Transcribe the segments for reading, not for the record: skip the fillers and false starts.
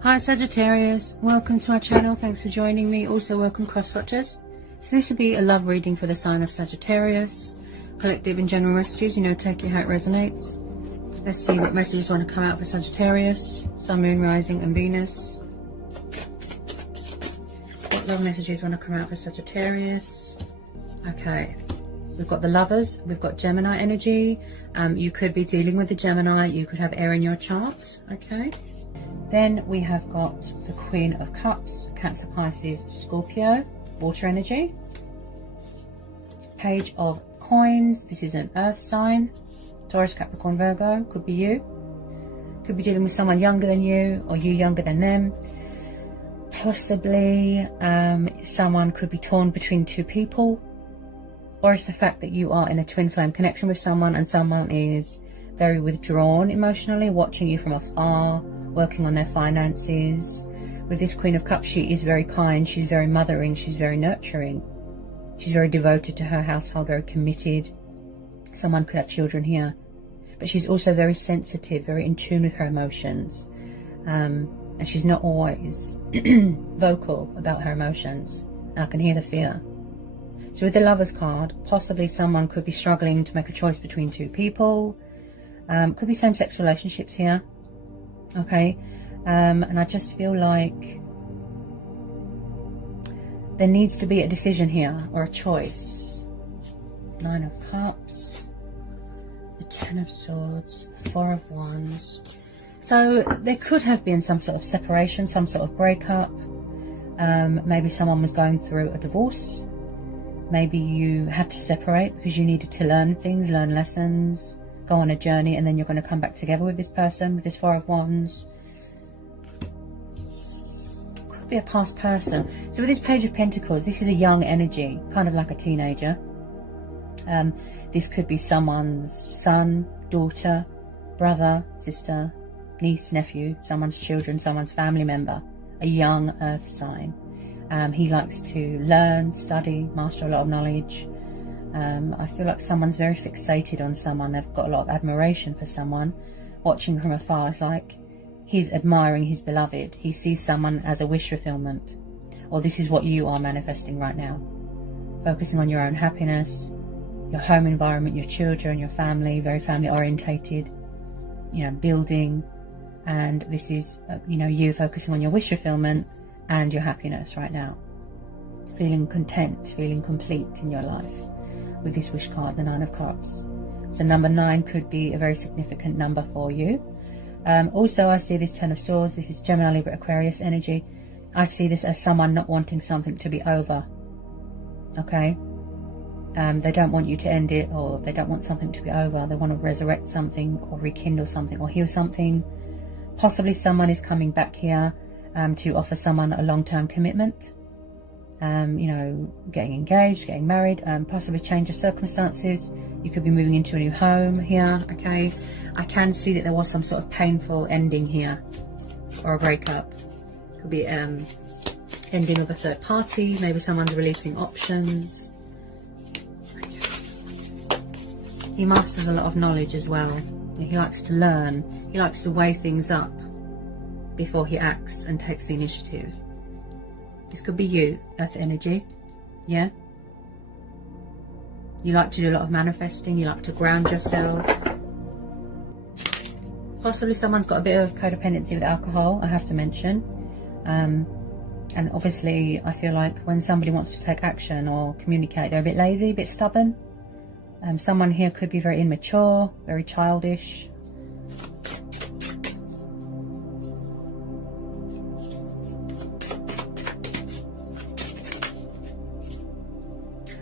Hi Sagittarius, welcome to our channel. Thanks for joining me. Also welcome crosswatchers. So this will be a love reading for the sign of Sagittarius. Collective and general messages, take it how it resonates. Let's see what messages want to come out for Sagittarius, Sun, Moon, Rising and Venus. What love messages want to come out for Sagittarius? Okay, we've got the Lovers, we've got Gemini energy. You could be dealing with the Gemini, you could have air in your chart, okay? Then we have got the Queen of Cups, Cancer, Pisces, Scorpio, water energy. Page of Coins, this is an earth sign. Taurus, Capricorn, Virgo, could be you. Could be dealing with someone younger than you or you younger than them. Possibly someone could be torn between two people. Or it's the fact that you are in a twin flame connection with someone and someone is very withdrawn emotionally, watching you from afar, working on their finances. With this Queen of Cups, she is very kind, she's very mothering, she's very nurturing. She's very devoted to her household, very committed. Someone could have children here. But she's also very sensitive, very in tune with her emotions. And she's not always vocal about her emotions. And I can hear the fear. So with the Lovers card, possibly someone could be struggling to make a choice between two people. Could be same-sex relationships here. Okay, and I just feel like there needs to be a decision here or a choice. Nine of Cups, the Ten of Swords, the Four of Wands. So there could have been some sort of separation, some sort of breakup. Maybe someone was going through a divorce. Maybe you had to separate because you needed to learn things, learn lessons, go on a journey, and then you're going to come back together with this person, with this Four of Wands. Could be a past person. So with this Page of Pentacles, this is a young energy, kind of like a teenager. This could be someone's son, daughter, brother, sister, niece, nephew, someone's children, someone's family member, a young earth sign. He likes to learn, study, master a lot of knowledge. I feel like someone's very fixated on someone. They've got a lot of admiration for someone. Watching from afar, it's like he's admiring his beloved. He sees someone as a wish fulfillment. Or this is what you are manifesting right now. Focusing on your own happiness, your home environment, your children, your family, very family orientated, building. And this is, you focusing on your wish fulfillment and your happiness right now. Feeling content, feeling complete in your life. With this wish card, the Nine of Cups. So number 9 could be a very significant number for you. Also, I see this Ten of Swords. This is Gemini, Libra, Aquarius energy. I see this as someone not wanting something to be over. Okay? They don't want you to end it, or they don't want something to be over. They want to resurrect something or rekindle something or heal something. Possibly someone is coming back here to offer someone a long-term commitment. Getting engaged, getting married, possibly change of circumstances. You could be moving into a new home here, okay? I can see that there was some sort of painful ending here, or a breakup. Could be ending of a third party, maybe someone's releasing options. Okay. He masters a lot of knowledge as well. He likes to learn, he likes to weigh things up before he acts and takes the initiative. This could be you, Earth energy, yeah? You like to do a lot of manifesting, you like to ground yourself. Possibly someone's got a bit of codependency with alcohol, I have to mention. And obviously, I feel like when somebody wants to take action or communicate, they're a bit lazy, a bit stubborn. Someone here could be very immature, very childish.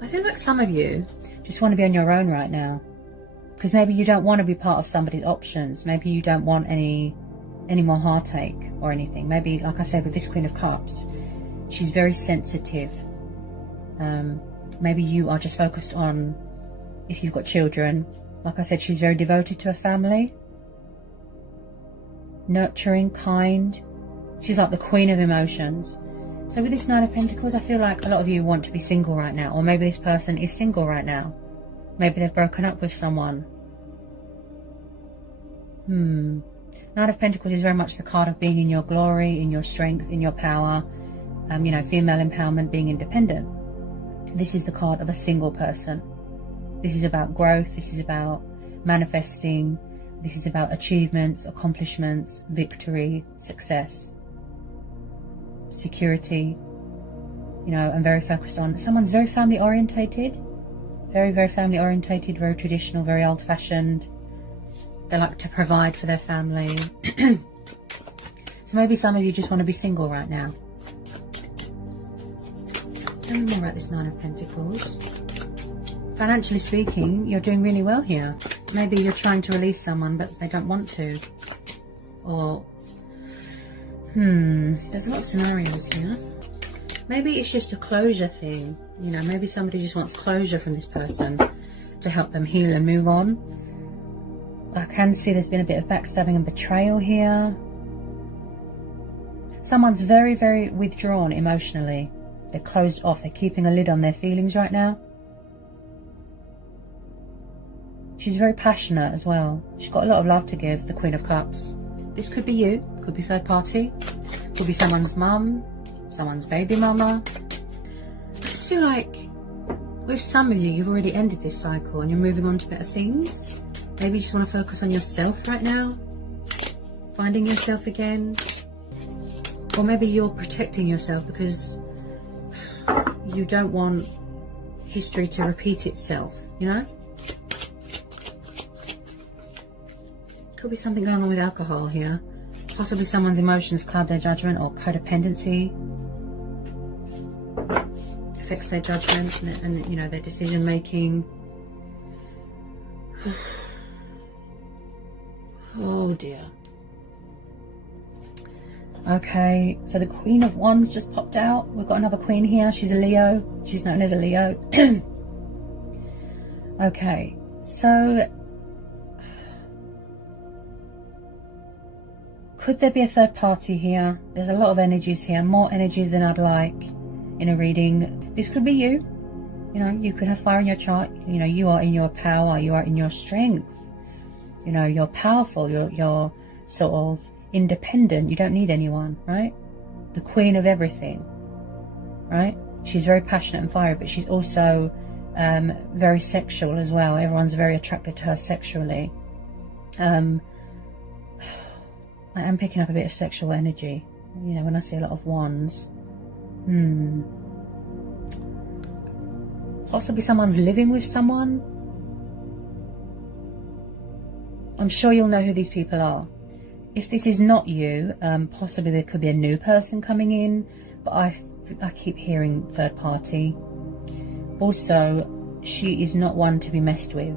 I feel like some of you just want to be on your own right now, because maybe you don't want to be part of somebody's options. Maybe you don't want any more heartache or anything. Maybe, like I said, with this Queen of Cups, she's very sensitive. Maybe you are just focused on, if you've got children, like I said, she's very devoted to her family. Nurturing, kind. She's like the queen of emotions. So with this Nine of Pentacles, I feel like a lot of you want to be single right now. Or maybe this person is single right now. Maybe they've broken up with someone. Nine of Pentacles is very much the card of being in your glory, in your strength, in your power, you know, female empowerment, being independent. This is the card of a single person. This is about growth. This is about manifesting. This is about achievements, accomplishments, victory, success, security. You know, I'm very focused on someone's very family orientated, very family orientated, very traditional, very old fashioned. They like to provide for their family. So maybe some of you just want to be single right now. Tell me more about this Nine of Pentacles. Financially speaking, you're doing really well here. Maybe you're trying to release someone, but they don't want to. Or, there's a lot of scenarios here. Maybe it's just a closure thing. You know, maybe somebody just wants closure from this person to help them heal and move on. I can see there's been a bit of backstabbing and betrayal here. Someone's very withdrawn emotionally. They're closed off. They're keeping a lid on their feelings right now. She's very passionate as well. She's got a lot of love to give, the Queen of Cups. This could be you. Could be third party. Could be someone's mum. Someone's baby mama. I just feel like with some of you, you've already ended this cycle and you're moving on to better things. Maybe you just want to focus on yourself right now. Finding yourself again. Or maybe you're protecting yourself because you don't want history to repeat itself, you know? Could be something going on with alcohol here. Possibly someone's emotions cloud their judgment, or codependency affects their judgment and you know, their decision making. Oh dear. Okay, so the Queen of Wands just popped out. We've got another queen here. She's a Leo. She's known as a Leo. Okay, so could there be a third party here? There's a lot of energies here, more energies than I'd like in a reading. This could be you. You know, you could have fire in your chart. You know, you are in your power. You are in your strength. You know, you're powerful. You're sort of independent. You don't need anyone, right? The queen of everything, right? She's very passionate and fiery, but she's also very sexual as well. Everyone's very attracted to her sexually. I am picking up a bit of sexual energy, you know, when I see a lot of wands. Possibly someone's living with someone. I'm sure you'll know who these people are. If this is not you, possibly there could be a new person coming in, but I keep hearing third party. Also, she is not one to be messed with.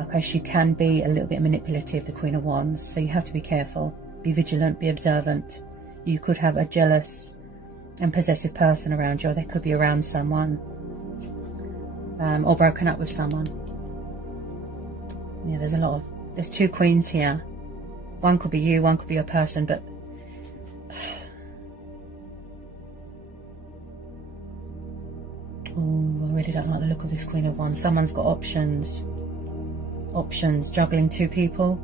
Okay, she can be a little bit manipulative, the Queen of Wands, so you have to be careful. Be vigilant, be observant. You could have a jealous and possessive person around you, or they could be around someone, or broken up with someone. Yeah, there's two queens here. One could be you, one could be your person, but oh, I really don't like the look of this Queen of Wands. Someone's got options, juggling two people,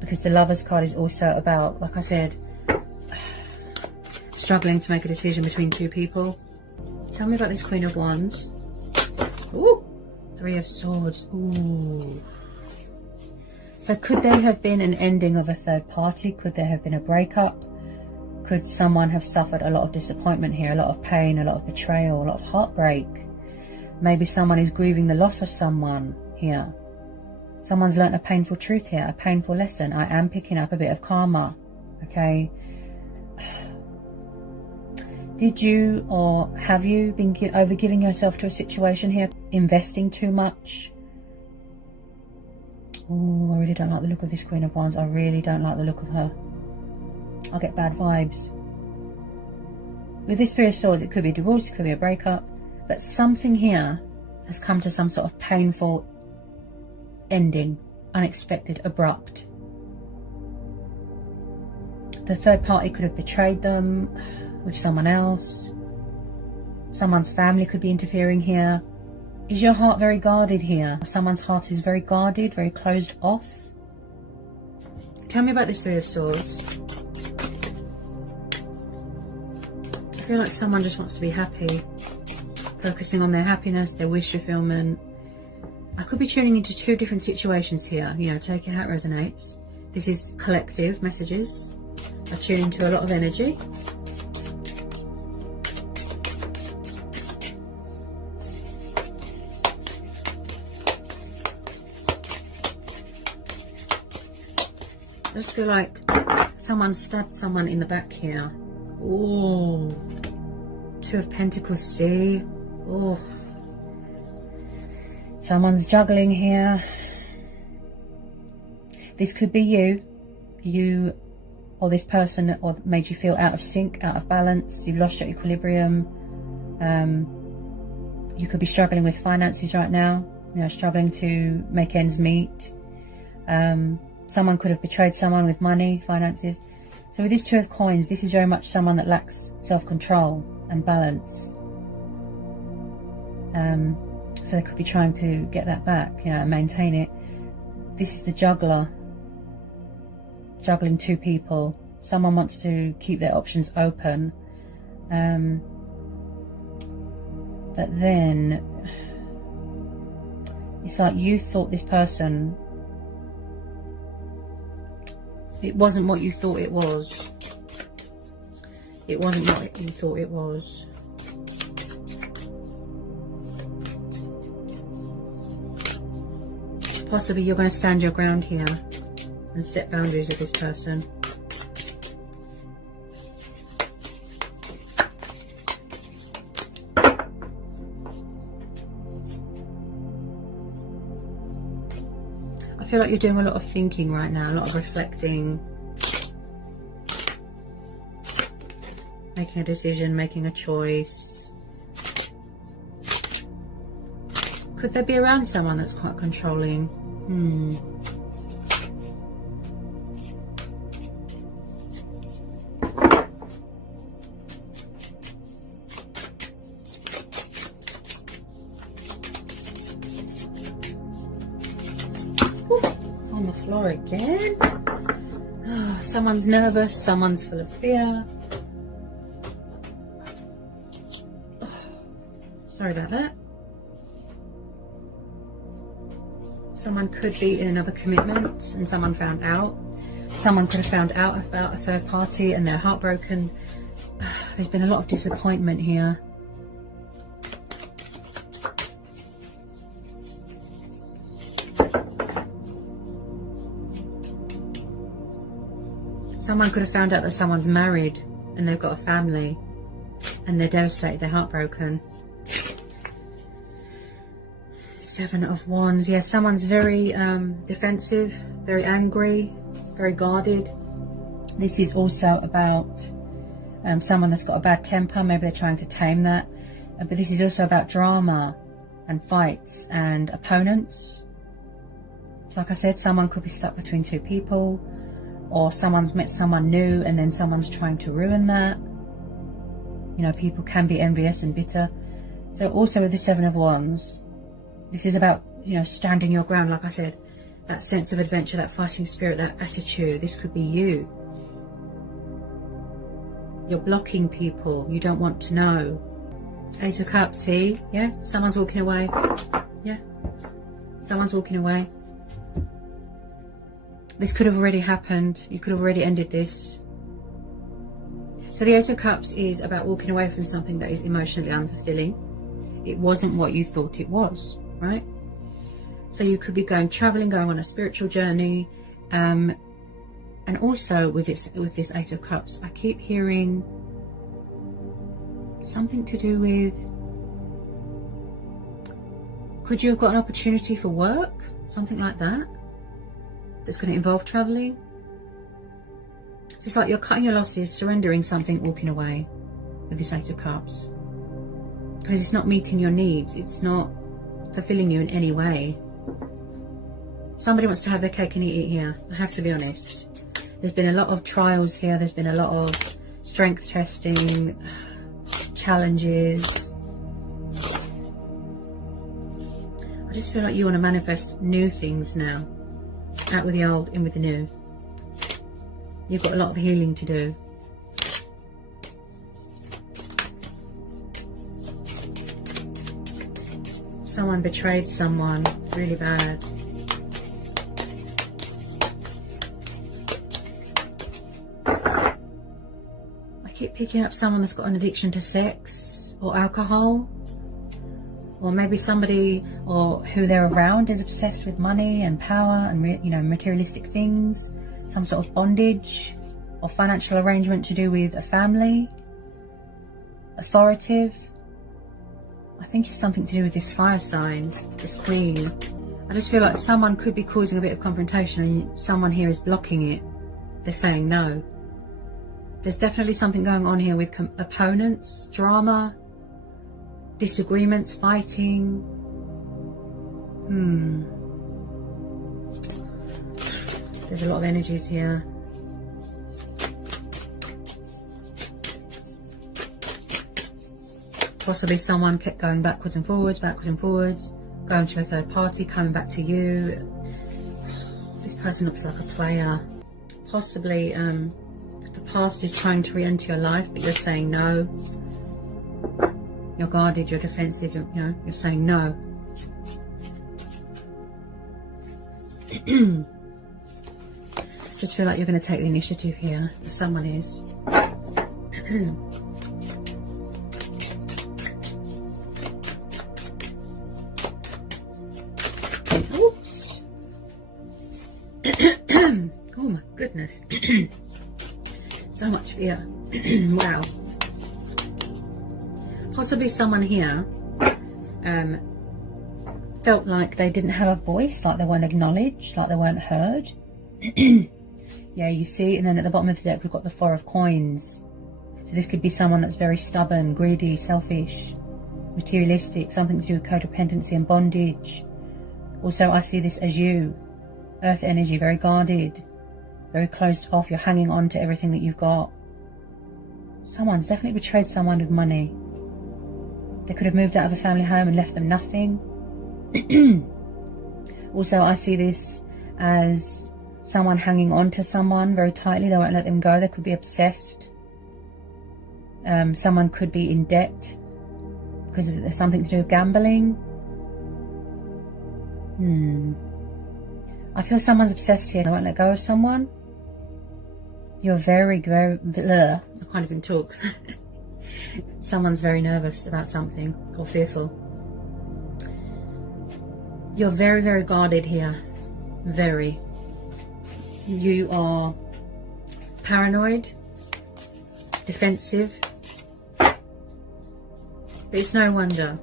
because the Lovers card is also about, like I said, struggling to make a decision between two people. Tell me about this Queen of Wands. Ooh, Three of Swords. Ooh. So could there have been an ending of a third party? Could there have been a breakup? Could someone have suffered a lot of disappointment here, a lot of pain, a lot of betrayal, a lot of heartbreak? Maybe someone is grieving the loss of someone here. Someone's learnt a painful truth here, a painful lesson. I am picking up a bit of karma, okay? Did you or have you been overgiving yourself to a situation here? Investing too much? Oh, I really don't like the look of this Queen of Wands. I really don't like the look of her. I'll get bad vibes. With this Three of Swords, it could be a divorce, it could be a breakup, but something here has come to some sort of painful ending, unexpected, abrupt. The third party could have betrayed them with someone else. Someone's family could be interfering here. Is your heart very guarded here? Someone's heart is very guarded, very closed off. Tell me about this Three of Swords. I feel like someone just wants to be happy, focusing on their happiness, their wish fulfillment. I could be tuning into two different situations here, you know, taking how it resonates. This is collective messages. I tune into a lot of energy. I just feel like someone stabbed someone in the back here. Oh, Two of Pentacles, see? Oh, someone's juggling here. This could be you or this person, or made you feel out of sync, out of balance. You've lost your equilibrium. You could be struggling with finances right now, you know, struggling to make ends meet. Someone could have betrayed someone with money, finances. So with this Two of Coins, this is very much someone that lacks self-control and balance. So they could be trying to get that back, you know, and maintain it. This is the juggler, juggling two people. Someone wants to keep their options open. But then, it's like you thought this person, it wasn't what you thought it was. It wasn't what you thought it was. Possibly you're going to stand your ground here and set boundaries with this person. I feel like you're doing a lot of thinking right now, a lot of reflecting, making a decision, making a choice. Could they be around someone that's quite controlling? On the floor again. Oh, someone's nervous, someone's full of fear. Oh, sorry about that. Someone could be in another commitment and someone found out. Someone could have found out about a third party and they're heartbroken. There's been a lot of disappointment here. Someone could have found out that someone's married and they've got a family and they're devastated, they're heartbroken. Seven of Wands. Yeah, someone's very defensive, very angry, very guarded. This is also about someone that's got a bad temper. Maybe they're trying to tame that. But this is also about drama and fights and opponents. So like I said, someone could be stuck between two people, or someone's met someone new and then someone's trying to ruin that. You know, people can be envious and bitter. So also with the Seven of Wands, this is about, you know, standing your ground, like I said, that sense of adventure, that fighting spirit, that attitude. This could be you. You're blocking people. You don't want to know. Ace of Cups, see? Yeah? Someone's walking away. Yeah? Someone's walking away. This could have already happened. You could have already ended this. So the Ace of Cups is about walking away from something that is emotionally unfulfilling. It wasn't what you thought it was, right? So you could be traveling, going on a spiritual journey. And also with this Ace of Cups, I keep hearing something to do with, could you have got an opportunity for work? Something like that. That's going to involve traveling. So it's like you're cutting your losses, surrendering something, walking away with this Eight of Cups. Because it's not meeting your needs. It's not fulfilling you in any way. Somebody wants to have their cake and eat it here. I have to be honest. There's been a lot of trials here. There's been a lot of strength testing, challenges. I just feel like you want to manifest new things now. Out with the old, in with the new. You've got a lot of healing to do. Someone betrayed someone really bad. I keep picking up someone that's got an addiction to sex or alcohol. Or maybe somebody or who they're around is obsessed with money and power and, you know, materialistic things. Some sort of bondage or financial arrangement to do with a family. Authoritative. I think it's something to do with this fire sign, this queen. I just feel like someone could be causing a bit of confrontation and someone here is blocking it. They're saying no. There's definitely something going on here with opponents, drama, disagreements, fighting. There's a lot of energies here. Possibly someone kept going backwards and forwards, going to a third party, coming back to you. This person looks like a player. Possibly the past is trying to re-enter your life, but you're saying no. You're guarded, you're defensive, you're saying no. Just feel like you're going to take the initiative here, if someone is. Oops. Oh my goodness. So much fear. Wow. Possibly someone here felt like they didn't have a voice, like they weren't acknowledged, like they weren't heard. Yeah, you see, and then at the bottom of the deck we've got the Four of Coins. So this could be someone that's very stubborn, greedy, selfish, materialistic, something to do with codependency and bondage. Also, I see this as you, earth energy, very guarded, very closed off. You're hanging on to everything that you've got. Someone's definitely betrayed someone with money. They could have moved out of a family home and left them nothing. Also, I see this as someone hanging on to someone very tightly. They won't let them go. They could be obsessed. Someone could be in debt because there's something to do with gambling. I feel someone's obsessed here. They won't let go of someone. You're very, very... I can't even talk. Someone's very nervous about something or fearful. You're very, very guarded here. Very. You are paranoid, defensive. But it's no wonder,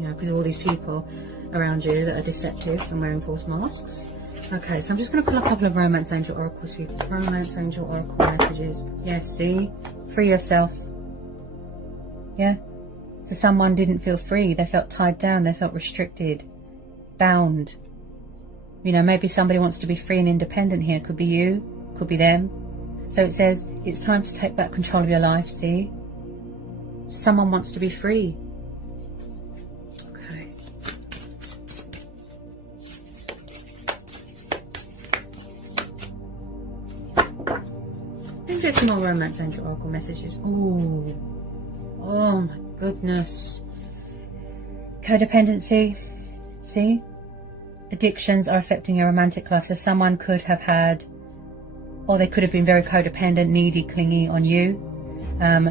you know, because of all these people around you that are deceptive and wearing false masks. Okay, so I'm just going to pull a couple of Romance Angel Oracles for you. Romance Angel Oracle messages. Yes, see? Free yourself. Yeah? So someone didn't feel free. They felt tied down. They felt restricted. Bound. You know, maybe somebody wants to be free and independent here. Could be you. Could be them. So it says, it's time to take back control of your life, see? Someone wants to be free. Okay. Let's get some more Romance Angel Oracle messages. Ooh. Oh my goodness. Codependency. See? Addictions are affecting your romantic life. So someone could have had, or they could have been very codependent, needy, clingy on you.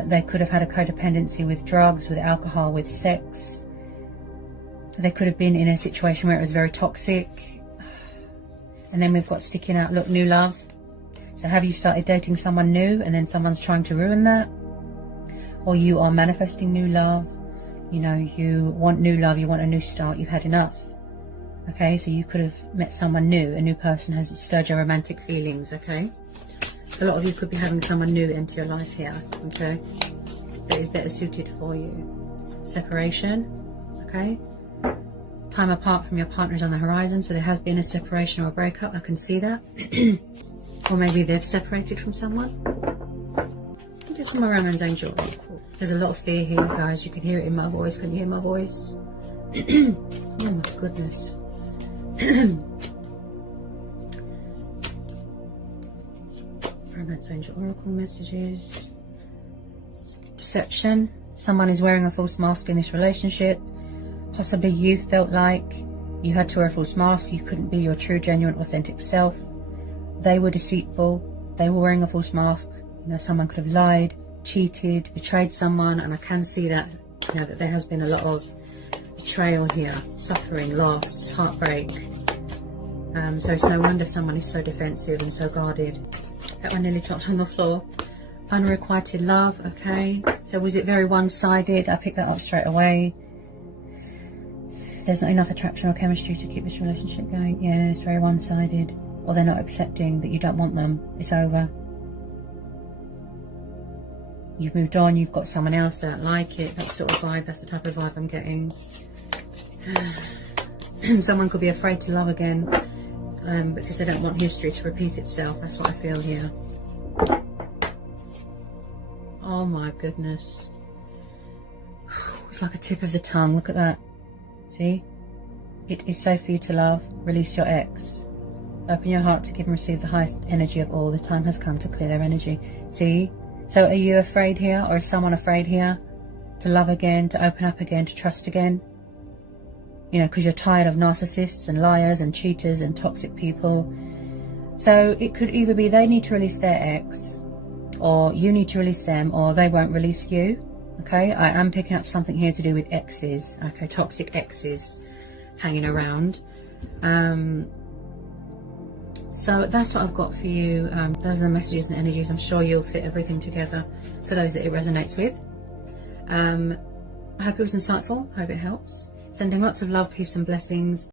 They could have had a codependency with drugs, with alcohol, with sex. They could have been in a situation where it was very toxic. And then we've got sticking out, look, new love. So have you started dating someone new and then someone's trying to ruin that? Or you are manifesting new love. You know, you want new love, you want a new start, you've had enough. Okay, so you could have met someone new. A new person has stirred your romantic feelings, okay? A lot of you could be having someone new enter your life here, okay? That is better suited for you. Separation, okay? Time apart from your partner is on the horizon, so there has been a separation or a breakup, I can see that. Or maybe they've separated from someone. Get some more Romance Angel. There's a lot of fear here, guys. You can hear it in my voice. Can you hear my voice? Oh my goodness. That's Angel Oracle messages. Deception. Someone is wearing a false mask in this relationship. Possibly you felt like you had to wear a false mask. You couldn't be your true, genuine, authentic self. They were deceitful. They were wearing a false mask. You know, someone could have lied, cheated, betrayed someone, and I can see that, you know, that there has been a lot of betrayal here, suffering, loss, heartbreak. So it's no wonder someone is so defensive and so guarded. That one nearly dropped on the floor. Unrequited love, okay. So was it very one-sided? I picked that up straight away. There's not enough attraction or chemistry to keep this relationship going. Yeah, it's very one-sided. Or they're not accepting that you don't want them. It's over. You've moved on, you've got someone else, they don't like it. That sort of vibe, that's the type of vibe I'm getting. Someone could be afraid to love again because they don't want history to repeat itself. That's what I feel here. Oh my goodness. It's like a tip of the tongue. Look at that. See? It is safe for you to love. Release your ex. Open your heart to give and receive the highest energy of all. The time has come to clear their energy. See? So are you afraid here, or is someone afraid here to love again, to open up again, to trust again? You know, because you're tired of narcissists and liars and cheaters and toxic people. So it could either be they need to release their ex, or you need to release them, or they won't release you. Okay, I am picking up something here to do with exes. Okay, toxic exes hanging around. So that's what I've got for you. Those are the messages and energies. I'm sure you'll fit everything together for those that it resonates with. I hope it was insightful. I hope it helps. Sending lots of love, peace and blessings.